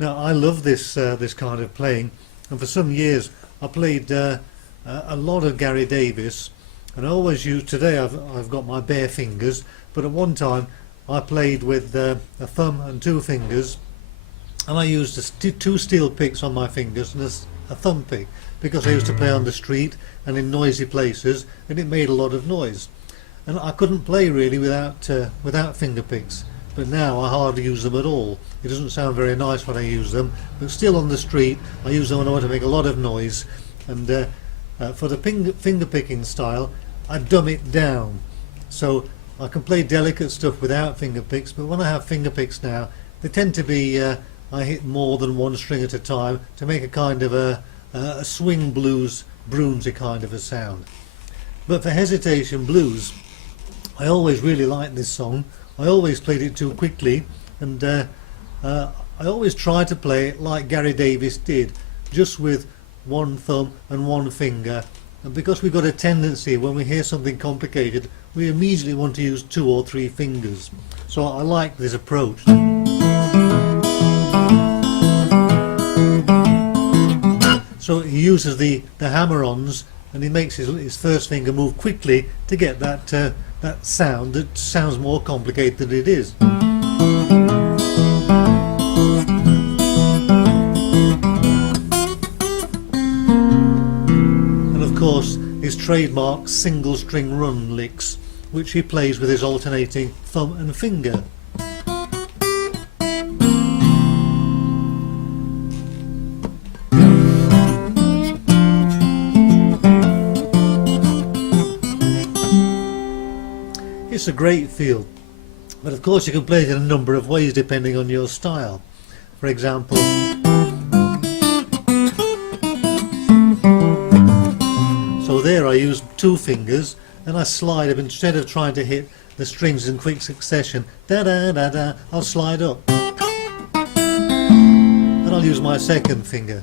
Now I love this kind of playing, and for some years I played a lot of Gary Davis, and I always use. Today I've got my bare fingers, but at one time I played with a thumb and two fingers, and I used two steel picks on my fingers and a thumb pick, because I used to play on the street and in noisy places, and it made a lot of noise, and I couldn't play really without finger picks. But now I hardly use them at all. It doesn't sound very nice when I use them, but still on the street I use them when I want to make a lot of noise. And for the finger picking style, I dumb it down, so I can play delicate stuff without finger picks. But when I have finger picks now, they tend to be I hit more than one string at a time to make a kind of a swing blues, Brunsy kind of a sound. But for Hesitation Blues, I always really liked this song. I always played it too quickly, and I always tried to play it like Gary Davis did, just with one thumb and one finger. And because we've got a tendency, when we hear something complicated, we immediately want to use 2 or 3 fingers. So I like this approach. So he uses the hammer-ons, and he makes his first finger move quickly to get that sound that sounds more complicated than it is. And of course his trademark single string run licks, which he plays with his alternating thumb and finger. It's a great feel, but of course you can play it in a number of ways depending on your style. For example, so there I use 2 fingers and I slide up. Instead of trying to hit the strings in quick succession, da da da da, I'll slide up, and I'll use my second finger.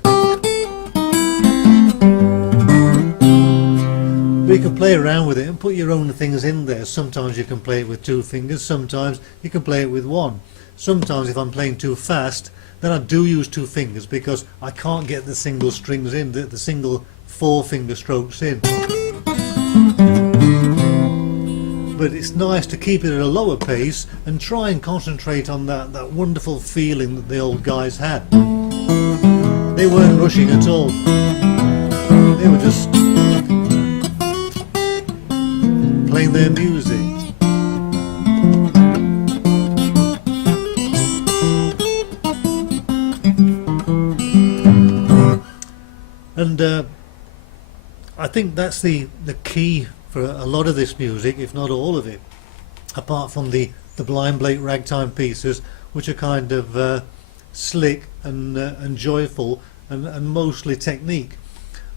But you can play around with it and put your own things in there. Sometimes you can play it with 2 fingers, sometimes you can play it with 1. Sometimes if I'm playing too fast, then I do use 2 fingers because I can't get the single strings in, the single 4 finger strokes in. But it's nice to keep it at a lower pace and try and concentrate on that wonderful feeling that the old guys had. They weren't rushing at all. They were just playing their music. And I think that's the key for a lot of this music, if not all of it, apart from the Blind Blake ragtime pieces, which are kind of slick and joyful and mostly technique.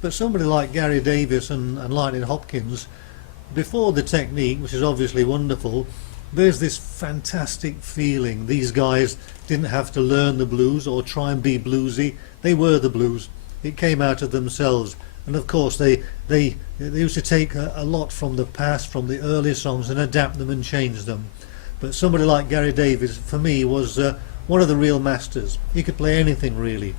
But somebody like Gary Davis and Lightning Hopkins, before the technique, which is obviously wonderful, there's this fantastic feeling. These guys didn't have to learn the blues or try and be bluesy. They were the blues. It came out of themselves. And of course they used to take a lot from the past, from the early songs, and adapt them and change them. But somebody like Gary Davis, for me, was one of the real masters. He could play anything really.